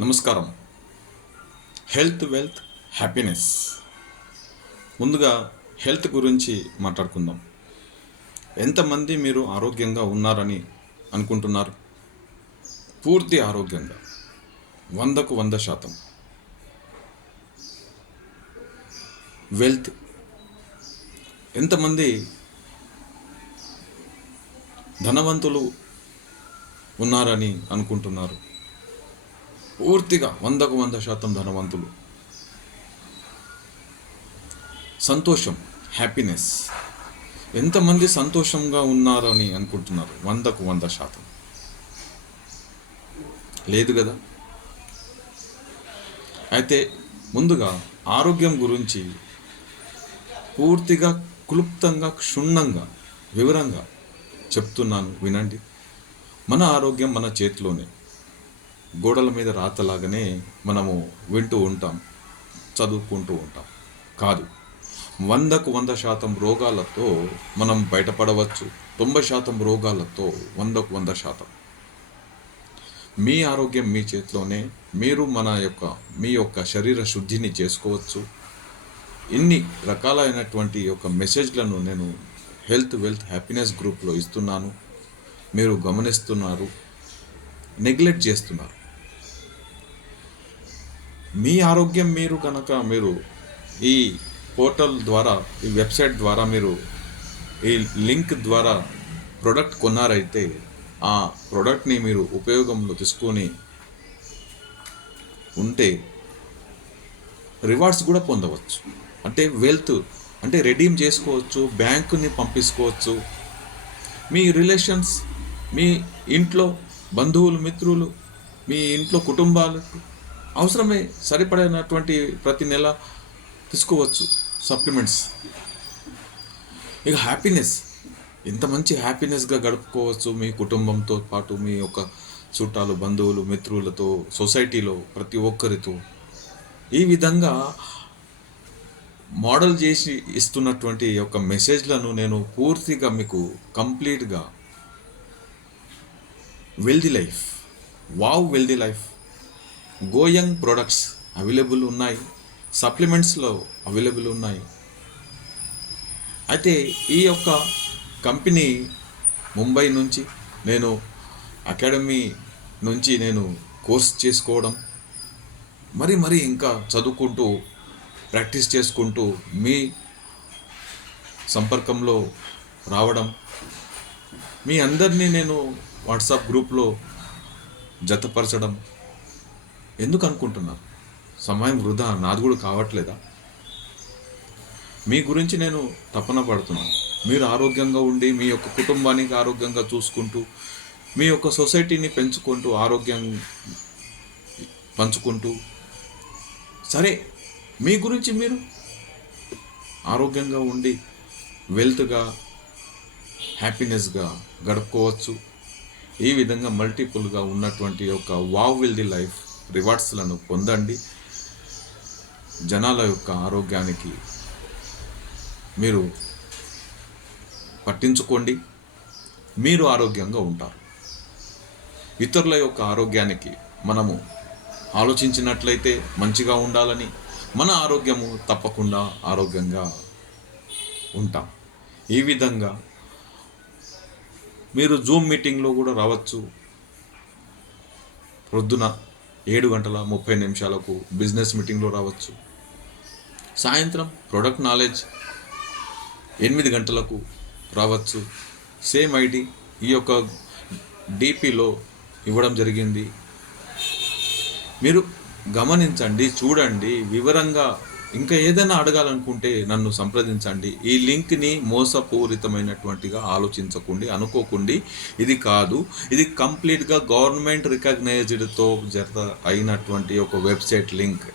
నమస్కారం. Health, wealth, happiness. ముందుగా health గురించి మాట్లాడుకుందాం. ఎంతమంది మీరు ఆరోగ్యంగా ఉన్నారని అనుకుంటున్నారు? పూర్తి ఆరోగ్యంగా 100కు 100%. వెల్త్, ఎంతమంది ధనవంతులు ఉన్నారని అనుకుంటున్నారు? పూర్తిగా 100కు 100% ధనవంతులు. సంతోషం, హ్యాపీనెస్, ఎంతమంది సంతోషంగా ఉన్నారని అనుకుంటున్నారు? 100కు 100%. లేదు కదా. అయితే ముందుగా ఆరోగ్యం గురించి పూర్తిగా క్లుప్తంగా క్షుణ్ణంగా వివరంగా చెప్తున్నాను, వినండి. మన ఆరోగ్యం మన చేతిలోనే. గోడల మీద రాతలాగానే మనము వింటూ ఉంటాం, చదువుకుంటూ ఉంటాం. కాదు, 100కు 100% రోగాలతో మనం బయటపడవచ్చు. 90% రోగాలతో 100కు 100%. మీ ఆరోగ్యం మీ చేతిలోనే. మీరు మీ యొక్క శరీర శుద్ధిని చేసుకోవచ్చు. ఇన్ని రకాలైనటువంటి యొక్క మెసేజ్లను నేను హెల్త్, వెల్త్, హ్యాపీనెస్ గ్రూప్లో ఇస్తున్నాను. మీరు గమనిస్తున్నారు, నెగ్లెక్ట్ చేస్తున్నారు. మీ ఆరోగ్యం మీరు ఈ పోర్టల్ ద్వారా, ఈ వెబ్సైట్ ద్వారా, మీరు ఈ లింక్ ద్వారా ప్రోడక్ట్ కొన్నారైతే ఆ ప్రోడక్ట్ని మీరు ఉపయోగంలో తీసుకొని ఉంటే రివార్డ్స్ కూడా పొందవచ్చు. అంటే వెల్త్ అంటే రెడీమ్ చేసుకోవచ్చు, బ్యాంకుని పంపించుకోవచ్చు. మీ రిలేషన్స్, మీ ఇంట్లో బంధువులు, మిత్రులు, మీ ఇంట్లో కుటుంబాలకు అవసరమే సరిపడినటువంటి ప్రతి నెల తీసుకోవచ్చు సప్లిమెంట్స్. ఇక హ్యాపీనెస్, ఇంత మంచి హ్యాపీనెస్గా గడుపుకోవచ్చు మీ కుటుంబంతో పాటు, మీ యొక్క చుట్టాలు, బంధువులు, మిత్రులతో, సొసైటీలో ప్రతి ఒక్కరితో. ఈ విధంగా మోడల్ చేసి ఇస్తున్నటువంటి యొక్క మెసేజ్లను నేను పూర్తిగా మీకు కంప్లీట్గా wealthy life, wealthy life, గోయంగ్ products available ఉన్నాయి, సప్లిమెంట్స్లో అవైలబుల్ ఉన్నాయి. అయితే ఈ యొక్క కంపెనీ ముంబై నుంచి నేను అకాడమీ నుంచి నేను కోర్స్ చేసుకోవడం, మరి ఇంకా చదువుకుంటూ ప్రాక్టీస్ చేసుకుంటూ మీ సంపర్కంలో రావడం, మీ అందరినీ నేను వాట్సాప్ గ్రూప్లో జతపరచడం. ఎందుకు అనుకుంటున్నారు? సమయం వృధా నాది కూడా కావట్లేదా? మీ గురించి నేను తపన పడుతున్నాను. మీరు ఆరోగ్యంగా ఉండి మీ యొక్క కుటుంబానికి ఆరోగ్యంగా చూసుకుంటూ, మీ యొక్క సొసైటీని పెంచుకుంటూ, ఆరోగ్యం పంచుకుంటూ, సరే మీ గురించి మీరు ఆరోగ్యంగా ఉండి వెల్త్గా, హ్యాపీనెస్గా గడుపుకోవచ్చు. ఈ విధంగా మల్టిపుల్గా ఉన్నటువంటి యొక్క వెల్దీ లైఫ్ రివార్డ్స్లను పొందండి. జనాల యొక్క ఆరోగ్యానికి మీరు పట్టించుకోండి, మీరు ఆరోగ్యంగా ఉంటారు. ఇతరుల యొక్క ఆరోగ్యానికి మనము ఆలోచించినట్లయితే మంచిగా ఉండాలని, మన ఆరోగ్యము తప్పకుండా ఆరోగ్యంగా ఉంటాం. ఈ విధంగా మీరు జూమ్ మీటింగ్లో కూడా రావచ్చు. ప్రొద్దున 7:30 బిజినెస్ మీటింగ్లో రావచ్చు. సాయంత్రం ప్రొడక్ట్ నాలెడ్జ్ 8 గంటలకు రావచ్చు. సేమ్ ఐడి ఈ యొక్క డిపిలో ఇవ్వడం జరిగింది. మీరు గమనించండి, చూడండి, వివరంగా ఇంకా ఏదైనా అడగాలనుకుంటే నన్ను సంప్రదించండి. ఈ లింక్ని మోసపూరితమైనటువంటిగా ఆలోచించకండి, అనుకోకండి. ఇది కాదు, ఇది కంప్లీట్గా గవర్నమెంట్ రికగ్నైజ్డ్తో అయినటువంటి ఒక వెబ్సైట్ లింక్.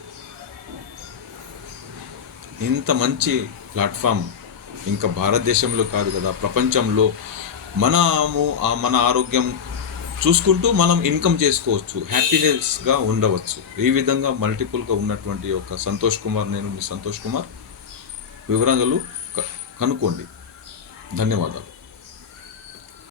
ఇంత మంచి ప్లాట్ఫామ్ ఇంకా భారతదేశంలో కాదు కదా, ప్రపంచంలో మన ఆరోగ్యం చూసుకుంటూ మనం ఇన్కమ్ చేసుకోవచ్చు, హ్యాపీనెస్గా ఉండవచ్చు. ఈ విధంగా మల్టిపుల్గా ఉన్నటువంటి ఒక సంతోష్ కుమార్, నేను మీ సంతోష్ కుమార్. వివరాలు కనుక్కోండి. ధన్యవాదాలు.